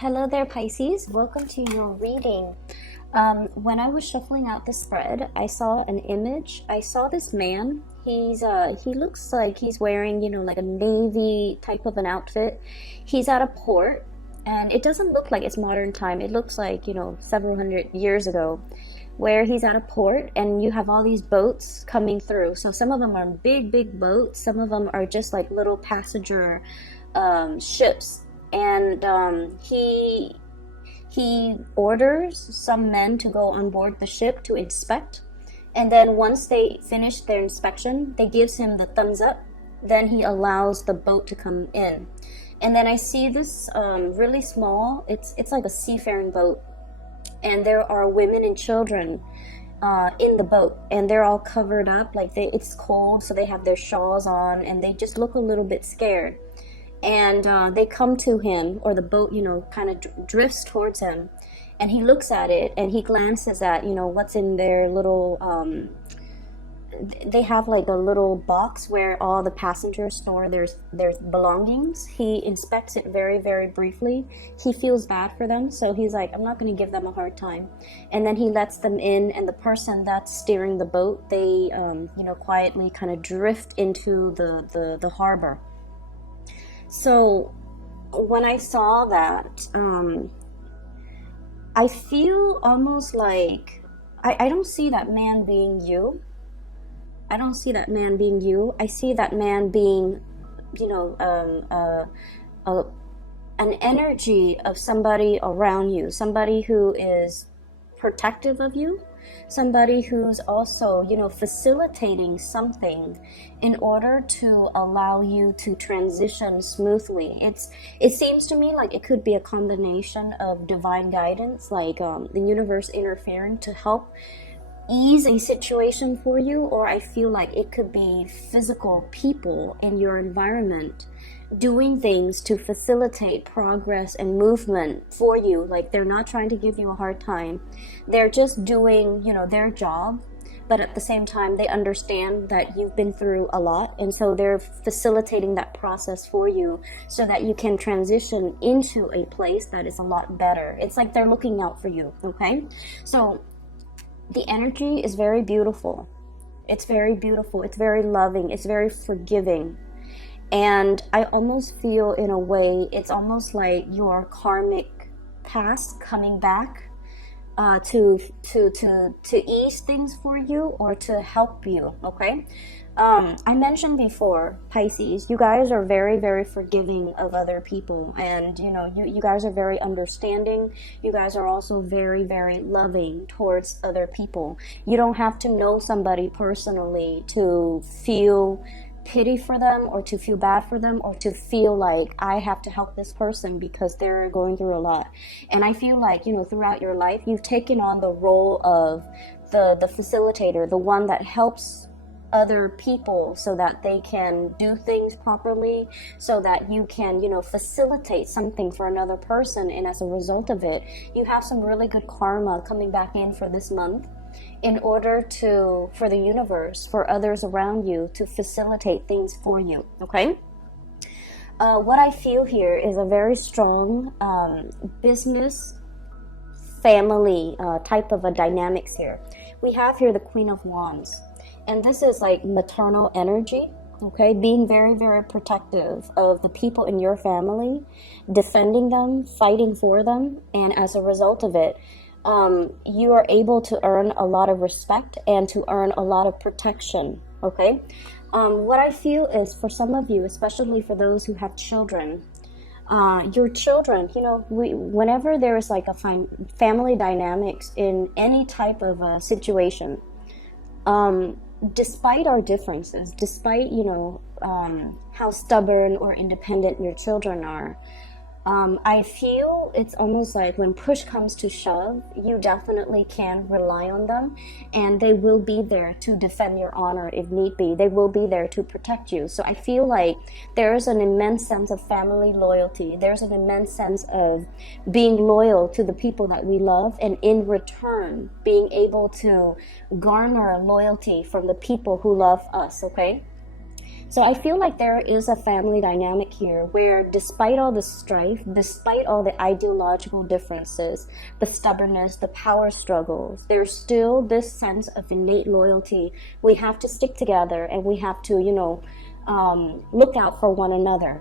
Hello there, Pisces. Welcome to your reading. When I was shuffling out the spread, I saw an image. I saw this man. He looks like he's wearing, like a navy type of an outfit. He's at a port, and it doesn't look like it's modern time. It looks like, several hundred years ago, where he's at a port, and you have all these boats coming through. So some of them are big, big boats. Some of them are just like little passenger ships. And he orders some men to go on board the ship to inspect, and then once they finish their inspection, they gives him the thumbs up. Then he allows the boat to come in, and then I see this really small. It's like a seafaring boat, and there are women and children in the boat, and they're all covered up like it's cold, so they have their shawls on, and they just look a little bit scared. And they come to him, or the boat, kind of drifts towards him, and he looks at it, and he glances at, what's in their little, they have like a little box where all the passengers store their belongings. He inspects it very, very briefly. He feels bad for them, so he's like, I'm not going to give them a hard time. And then he lets them in, and the person that's steering the boat, they, quietly kind of drift into the harbor. So when I saw that, I feel almost like I don't see that man being you. I don't see that man being you. I see that man being, an energy of somebody around you, somebody who is protective of you, somebody who's also, facilitating something in order to allow you to transition smoothly. It seems to me like it could be a combination of divine guidance, like the universe interfering to help ease a situation for you, or I feel like it could be physical people in your environment doing things to facilitate progress and movement for you. Like, they're not trying to give you a hard time. They're just doing, their job, but at the same time they understand that you've been through a lot, and so they're facilitating that process for you so that you can transition into a place that is a lot better. It's like they're looking out for you, okay? So the energy is very beautiful. It's very beautiful. It's very loving. It's very forgiving. And I almost feel, in a way, it's almost like your karmic past coming back to ease things for you, or to help you, okay? I mentioned before, Pisces, you guys are very, very forgiving of other people, and you guys are very understanding. You guys are also very, very loving towards other people. You don't have to know somebody personally to feel pity for them, or to feel bad for them, or to feel like I have to help this person because they're going through a lot. And I feel like, throughout your life, you've taken on the role of the facilitator, the one that helps other people so that they can do things properly, so that you can, facilitate something for another person. And as a result of it, you have some really good karma coming back in for this month, in order for the universe, for others around you to facilitate things for you, okay? What I feel here is a very strong business family type of a dynamics here. We have here the Queen of Wands, and this is like maternal energy, okay? Being very, very protective of the people in your family, defending them, fighting for them, and as a result of it, you are able to earn a lot of respect and to earn a lot of protection, okay? What I feel is, for some of you, especially for those who have children, your children, whenever there is like a family dynamics in any type of a situation, despite our differences, despite, how stubborn or independent your children are, I feel it's almost like when push comes to shove, you definitely can rely on them, and they will be there to defend your honor if need be. They will be there to protect you. So I feel like there is an immense sense of family loyalty. There's an immense sense of being loyal to the people that we love, and in return, being able to garner loyalty from the people who love us, okay? So I feel like there is a family dynamic here where, despite all the strife, despite all the ideological differences, the stubbornness, the power struggles, there's still this sense of innate loyalty. We have to stick together, and we have to, look out for one another.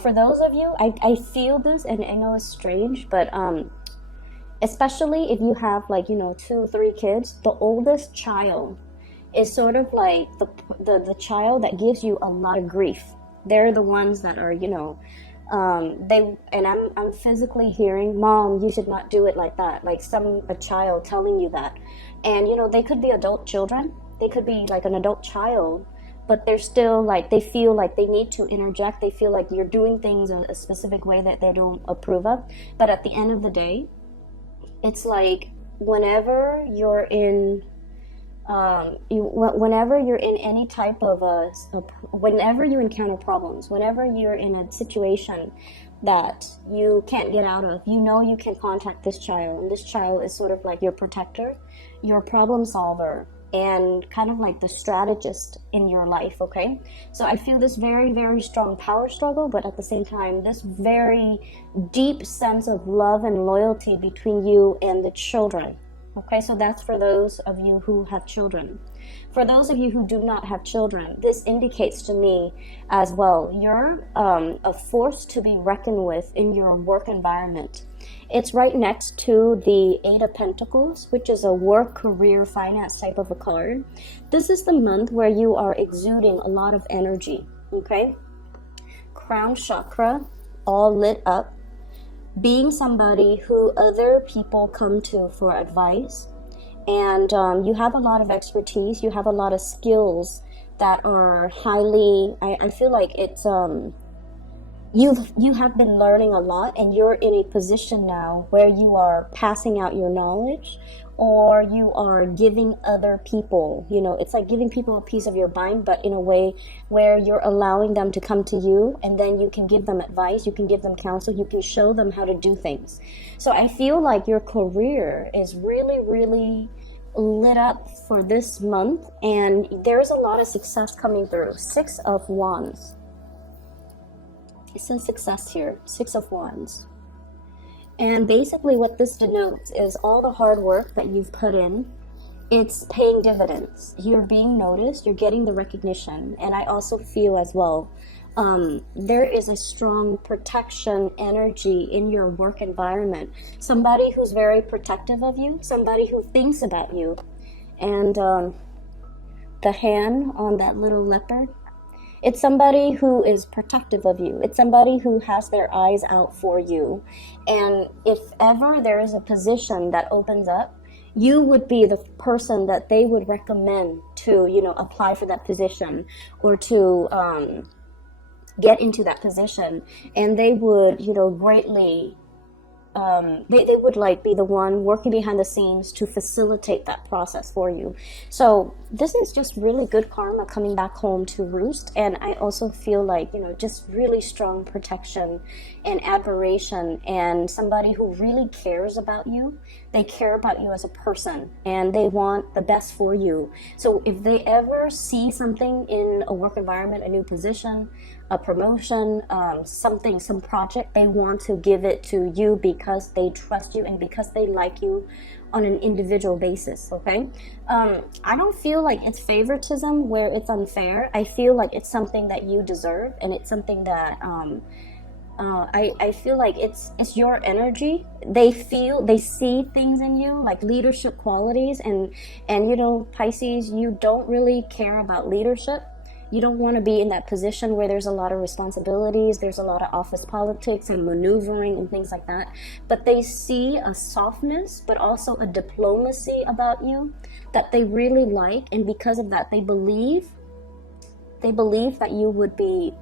For those of you, I feel this, and I know it's strange, but especially if you have, like, 2, 3 kids, the oldest child is sort of like the child that gives you a lot of grief. They're the ones that are, I'm physically hearing, "Mom, you should not do it like that." Like a child telling you that. And, they could be adult children. They could be like an adult child, but they're still like, they feel like they need to interject. They feel like you're doing things a specific way that they don't approve of. But at the end of the day, it's like whenever you're in whenever you're in any type of whenever you encounter problems, whenever you're in a situation that you can't get out of, you can contact this child, and this child is sort of like your protector, your problem solver, and kind of like the strategist in your life. Okay, so I feel this very, very strong power struggle, but at the same time this very deep sense of love and loyalty between you and the children. Okay, so that's for those of you who have children. For those of you who do not have children, this indicates to me as well, you're a force to be reckoned with in your work environment. It's right next to the 8 of Pentacles, which is a work, career, finance type of a card. This is the month where you are exuding a lot of energy, okay? Crown chakra, all lit up. Being somebody who other people come to for advice, and you have a lot of expertise, you have a lot of skills that are highly, I feel like it's you have been learning a lot, and you're in a position now where you are passing out your knowledge, or you are giving other people, it's like giving people a piece of your mind, but in a way where you're allowing them to come to you, and then you can give them advice, you can give them counsel, you can show them how to do things. So I feel like your career is really, really lit up for this month, and there's a lot of success coming through. 6 of Wands. It says success here, 6 of Wands. And basically what this denotes is all the hard work that you've put in, it's paying dividends. You're being noticed, you're getting the recognition. And I also feel as well, there is a strong protection energy in your work environment. Somebody who's very protective of you, somebody who thinks about you. And the hand on that little leopard, it's somebody who is protective of you. It's somebody who has their eyes out for you. And if ever there is a position that opens up, you would be the person that they would recommend to, apply for that position, or to get into that position. And they would, greatly, they would like be the one working behind the scenes to facilitate that process for you. So this is just really good karma coming back home to roost. And I also feel like, just really strong protection and admiration, and somebody who really cares about you. They care about you as a person, and they want the best for you. So if they ever see something in a work environment, a new position, a promotion, some project, they want to give it to you because they trust you and because they like you on an individual basis. Okay, I don't feel like it's favoritism where it's unfair. I feel like it's something that you deserve, and it's something that I feel like it's your energy. They see things in you, like leadership qualities, and Pisces, you don't really care about leadership. You don't want to be in that position where there's a lot of responsibilities, there's a lot of office politics and maneuvering and things like that. But they see a softness, but also a diplomacy about you that they really like. And because of that, they believe that you would be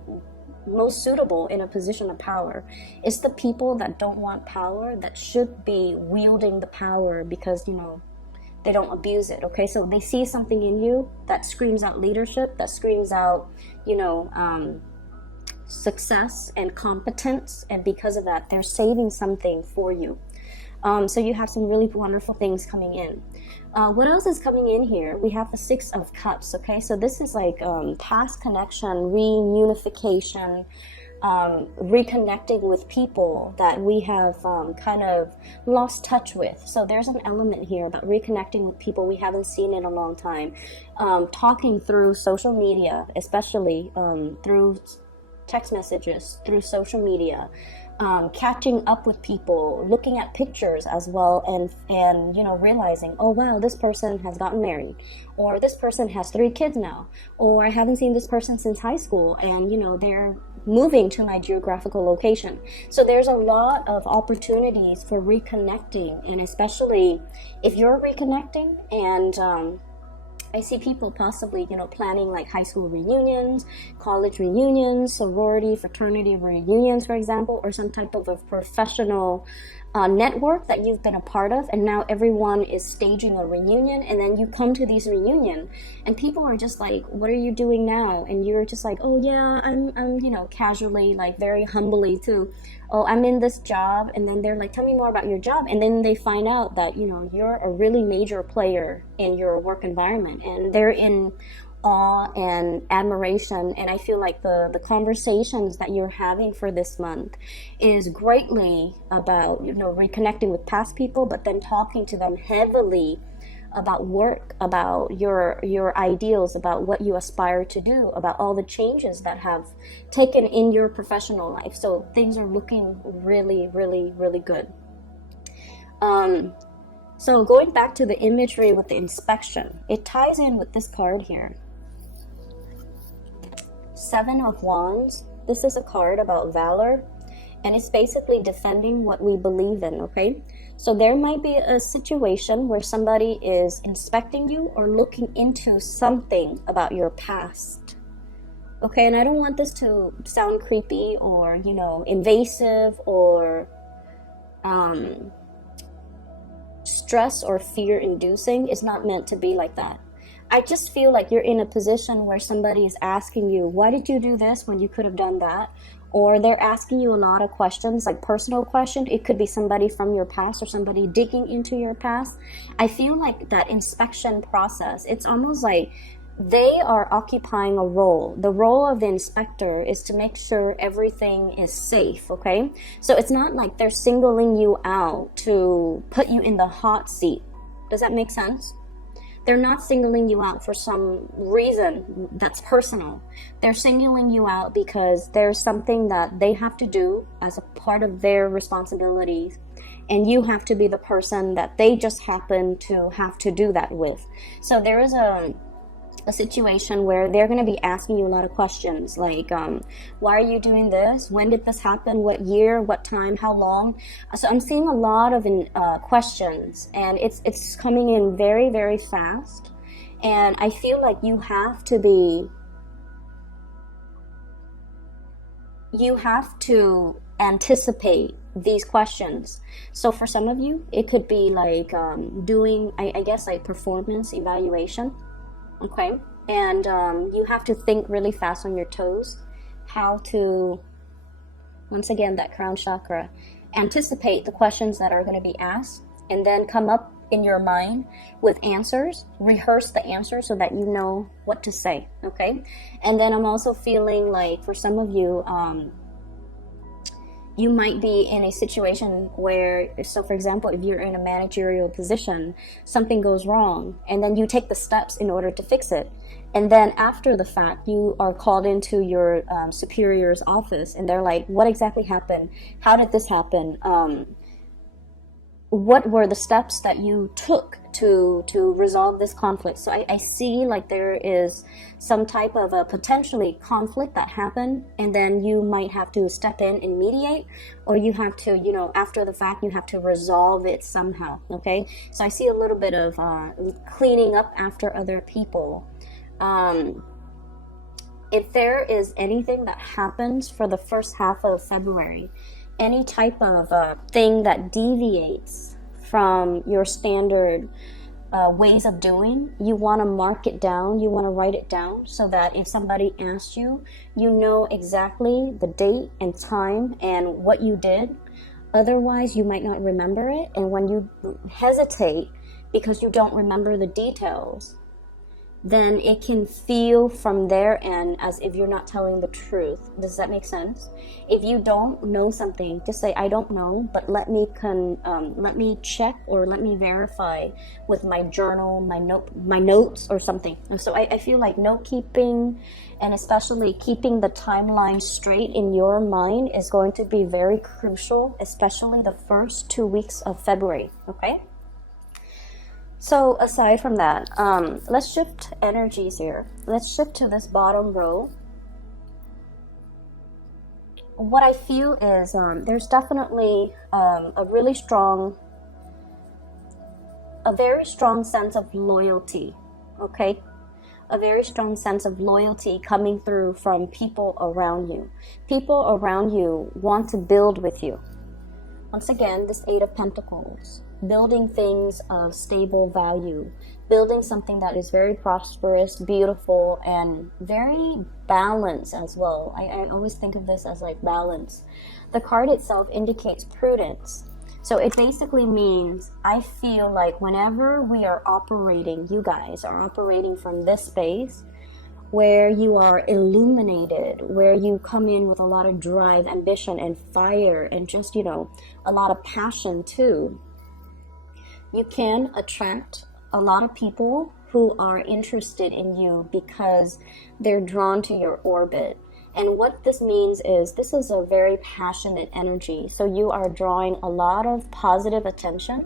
most suitable in a position of power. It's the people that don't want power that should be wielding the power, because, they don't abuse it. Okay, so they see something in you that screams out leadership, that screams out, success and competence, and because of that, they're saving something for you. So you have some really wonderful things coming in. What else is coming in here? We have the Six of Cups, okay? So this is like past connection, reunification, reconnecting with people that we have kind of lost touch with. So there's an element here about reconnecting with people we haven't seen in a long time. Talking through social media, especially through text messages, through social media. Catching up with people, looking at pictures as well, and realizing, oh wow, this person has gotten married, or this person has 3 kids now, or I haven't seen this person since high school, and they're moving to my geographical location. So there's a lot of opportunities for reconnecting, and especially if you're reconnecting, and I see people possibly, planning like high school reunions, college reunions, sorority, fraternity reunions, for example, or some type of a professional network that you've been a part of, and now everyone is staging a reunion, and then you come to these reunion, and people are just like, what are you doing now? And you're just like, oh yeah, I'm casually, like very humbly too, oh, I'm in this job, and then they're like, tell me more about your job, and then they find out that, you're a really major player in your work environment, and they're in awe and admiration. And I feel like the conversations that you're having for this month is greatly about reconnecting with past people, but then talking to them heavily about work, about your ideals, about what you aspire to do, about all the changes that have taken in your professional life. So things are looking really, really, really good. So going back to the imagery with the inspection, it ties in with this card here. 7 of Wands. This is a card about valor, and it's basically defending what we believe in, okay? So there might be a situation where somebody is inspecting you or looking into something about your past, okay? And I don't want this to sound creepy or, invasive or stress or fear inducing. It's not meant to be like that. I just feel like you're in a position where somebody is asking you, why did you do this when you could have done that? Or they're asking you a lot of questions, like personal questions. It could be somebody from your past or somebody digging into your past. I feel like that inspection process, it's almost like they are occupying a role. The role of the inspector is to make sure everything is safe, okay? So it's not like they're singling you out to put you in the hot seat. Does that make sense? They're not singling you out for some reason that's personal. They're singling you out because there's something that they have to do as a part of their responsibilities, and you have to be the person that they just happen to have to do that with. So there is a situation where they're going to be asking you a lot of questions, like why are you doing this, when did this happen, what year, what time, how long. So I'm seeing a lot of questions, and it's coming in very, very fast, and I feel like you have to anticipate these questions. So for some of you, it could be like doing I guess like performance evaluation. Okay, and you have to think really fast on your toes, how to, once again, that crown chakra, anticipate the questions that are going to be asked, and then come up in your mind with answers, rehearse the answers so that you know what to say, okay? And then I'm also feeling like for some of you, you might be in a situation where, so for example, if you're in a managerial position, something goes wrong, and then you take the steps in order to fix it. And then after the fact, you are called into your superior's office, and they're like, what exactly happened? How did this happen? What were the steps that you took to resolve this conflict? So I see like there is some type of a potentially conflict that happened, and then you might have to step in and mediate, or you have to, after the fact, you have to resolve it somehow, okay? So I see a little bit of cleaning up after other people. If there is anything that happens for the first half of February, any type of thing that deviates from your standard ways of doing, you want to mark it down, you want to write it down, so that if somebody asks you, you know exactly the date and time and what you did. Otherwise, you might not remember it. And when you hesitate because you don't remember the details, then it can feel from their end as if you're not telling the truth. Does that make sense? If you don't know something, just say, I don't know, but let me check or let me verify with my journal, my notes or something. So I feel like note keeping, and especially keeping the timeline straight in your mind, is going to be very crucial, especially the first 2 weeks of February, okay? So aside from that, let's shift energies here. Let's shift to this bottom row. What I feel is there's definitely a very strong sense of loyalty, okay? A very strong sense of loyalty coming through from people around you. People around you want to build with you. Once again, this Eight of Pentacles. Building things of stable value, building something that is very prosperous, beautiful, and very balanced as well. I always think of this as like balance. The card itself indicates prudence. So it basically means, I feel like whenever we are operating, you guys are operating from this space where you are illuminated, where you come in with a lot of drive, ambition, and fire, and just, a lot of passion too. You can attract a lot of people who are interested in you because they're drawn to your orbit. And what this means is this is a very passionate energy. So you are drawing a lot of positive attention.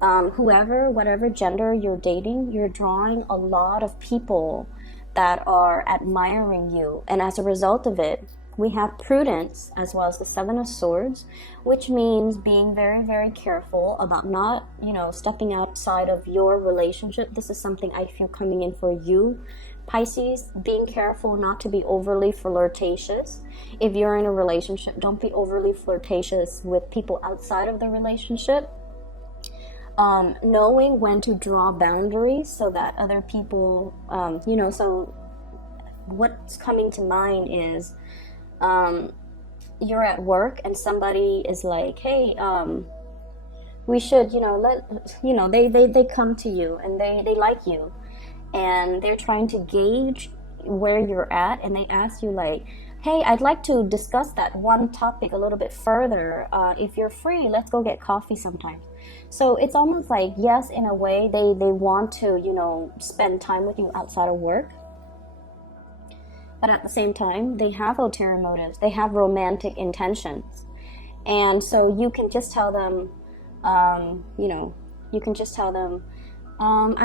Whatever gender you're dating, you're drawing a lot of people that are admiring you. And as a result of it, we have prudence as well as the Seven of Swords, which means being very, very careful about not, stepping outside of your relationship. This is something I feel coming in for you, Pisces. Being careful not to be overly flirtatious. If you're in a relationship, don't be overly flirtatious with people outside of the relationship. Knowing when to draw boundaries so that other people, so what's coming to mind is, you're at work and somebody is like, hey, we should, they come to you and they like you and they're trying to gauge where you're at, and they ask you like, hey, I'd like to discuss that one topic a little bit further. If you're free, let's go get coffee sometime. So it's almost like, yes, in a way they want to, spend time with you outside of work. But at the same time, they have ulterior motives. They have romantic intentions. And so you can just tell them, I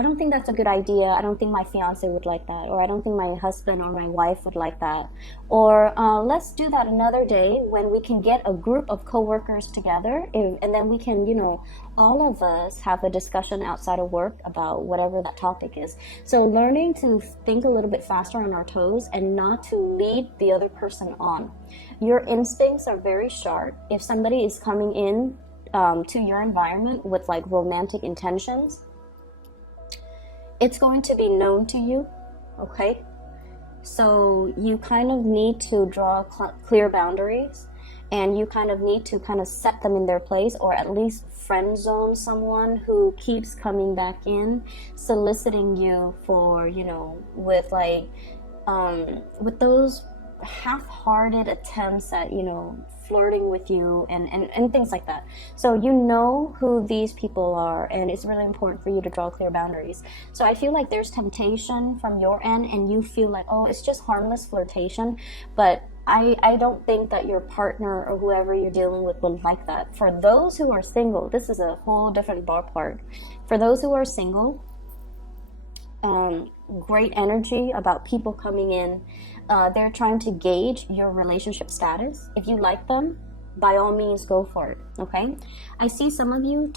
don't think that's a good idea. I don't think my fiance would like that. Or I don't think my husband or my wife would like that. Or let's do that another day when we can get a group of coworkers together. And then we can, all of us have a discussion outside of work about whatever that topic is. So learning to think a little bit faster on our toes and not to lead the other person on. Your instincts are very sharp. If somebody is coming in to your environment with like romantic intentions, it's going to be known to you, okay? So you kind of need to draw clear boundaries, and you kind of need to kind of set them in their place, or at least friend zone someone who keeps coming back in, soliciting you for, with like, with those half-hearted attempts at, flirting with you and things like that. So you know who these people are, and it's really important for you to draw clear boundaries. So I feel like there's temptation from your end, and you feel like, oh, it's just harmless flirtation, but I don't think that your partner or whoever you're dealing with will like that. For those who are single, this is a whole different ballpark. For those who are single, great energy about people coming in. They're trying to gauge your relationship status. If you like them, by all means, go for it, okay? I see some of you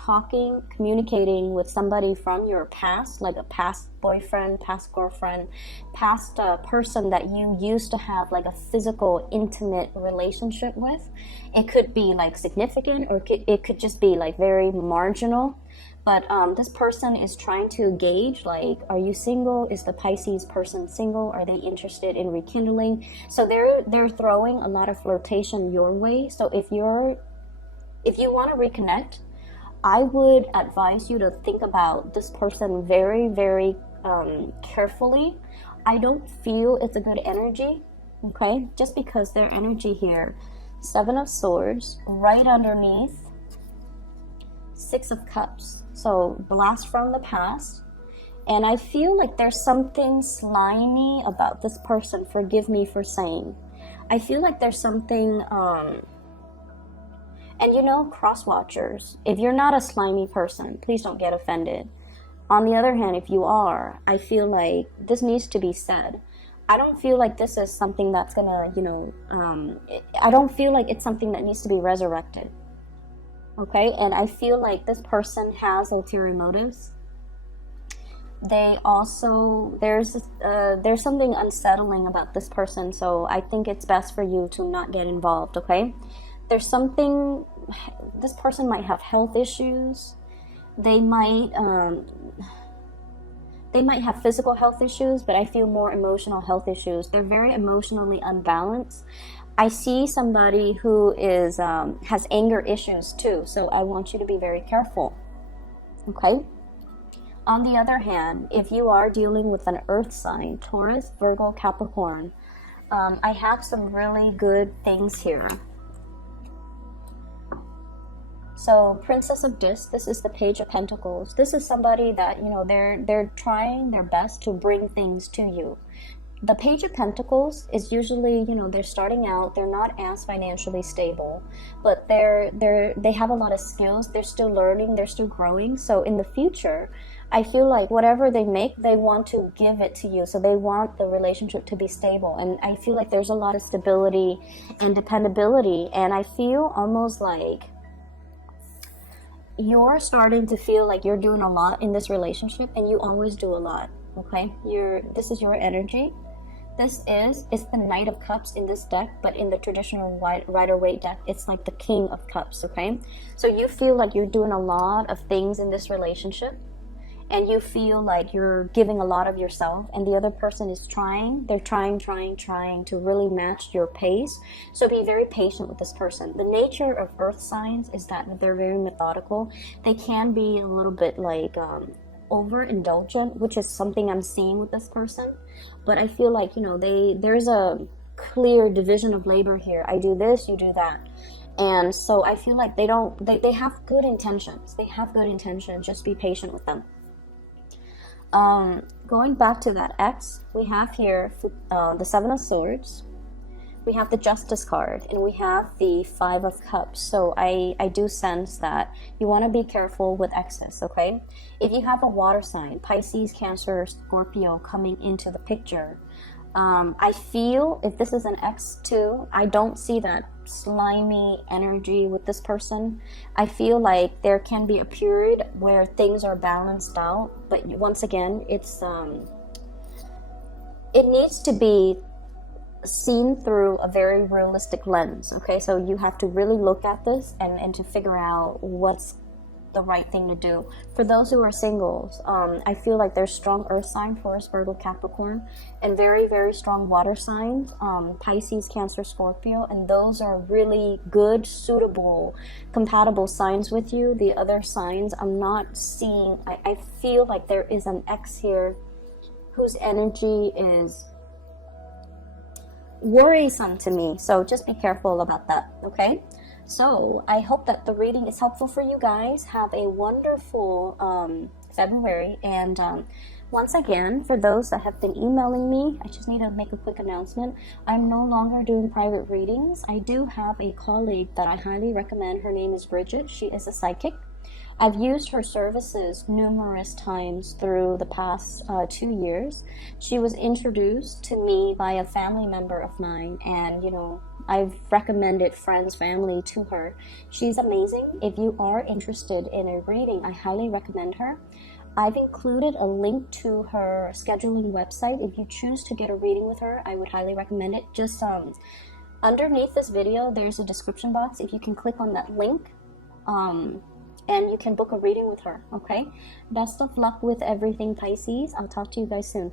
communicating with somebody from your past, like a past boyfriend, past girlfriend, past person that you used to have like a physical, intimate relationship with. It could be like significant, or it could just be like very marginal. But this person is trying to gauge, like, are you single? Is the Pisces person single? Are they interested in rekindling? So they're throwing a lot of flirtation your way. So if you're If you want to reconnect, I would advise you to think about this person very, very carefully. I don't feel it's a good energy, okay? Just because their energy here, 7 of Swords, right underneath 6 of Cups. So blast from the past. And I feel like there's something slimy about this person. Forgive me for saying. I feel like there's something, and you know, cross watchers, if you're not a slimy person, please don't get offended. On the other hand, if you are, I feel like this needs to be said. I don't feel like this is something that's gonna, you know, I don't feel like it's something that needs to be resurrected. Okay, and I feel like this person has ulterior motives. They also, there's something unsettling about this person, so I think it's best for you to not get involved, okay? There's something, this person might have health issues. They might have physical health issues, but I feel more emotional health issues. They're very emotionally unbalanced. I see somebody who is has anger issues too, so I want you to be very careful, okay? On the other hand, if you are dealing with an earth sign, Taurus, Virgo, Capricorn, I have some really good things here. So Princess of Discs, this is the Page of Pentacles. This is somebody that, you know, they're trying their best to bring things to you. The Page of Pentacles is usually, you know, they're starting out, they're not as financially stable, but they have a lot of skills, they're still learning, they're still growing. So in the future, I feel like whatever they make, they want to give it to you. So they want the relationship to be stable. And I feel like there's a lot of stability and dependability. And I feel almost like you're starting to feel like you're doing a lot in this relationship, and you always do a lot, okay? This is your energy. It's the Knight of Cups in this deck, but in the traditional Rider-Waite deck, it's like the King of Cups, okay? So you feel like you're doing a lot of things in this relationship, and you feel like you're giving a lot of yourself, and the other person is trying. They're trying to really match your pace. So be very patient with this person. The nature of earth signs is that they're very methodical. They can be a little bit like overindulgent, which is something I'm seeing with this person. But I feel like, you know, there's a clear division of labor here. I do this, you do that. And so I feel like they have good intentions. They have good intentions. Just be patient with them. Going back to that X, we have here the 7 of Swords, we have the Justice card, and we have the 5 of Cups. So I do sense that you want to be careful with X's, okay? If you have a water sign, Pisces, Cancer, Scorpio coming into the picture, I feel if this is an X too, I don't see that slimy energy with this person. I feel like there can be a period where things are balanced out, but once again, it needs to be seen through a very realistic lens, okay? So you have to really look at this and to figure out what's the right thing to do. For those who are singles, I feel like there's strong earth sign, Taurus, Virgo, Capricorn, and very, very strong water signs, Pisces, Cancer, Scorpio, and those are really good, suitable, compatible signs with you. The other signs I'm not seeing. I feel like there is an X here whose energy is worrisome to me, so just be careful about that, okay? So I hope that the reading is helpful for you guys. Have a wonderful February, and once again, for those that have been emailing me, I just need to make a quick announcement. I'm no longer doing private readings. I do have a colleague that I highly recommend. Her name is Bridget. She is a psychic. I've used her services numerous times through the past 2 years. She was introduced to me by a family member of mine, and you know, I've recommended friends, family to her. She's amazing. If you are interested in a reading, I highly recommend her. I've included a link to her scheduling website. If you choose to get a reading with her, I would highly recommend it. Just underneath this video, there's a description box. If you can click on that link, and you can book a reading with her, okay? Best of luck with everything, Pisces. I'll talk to you guys soon.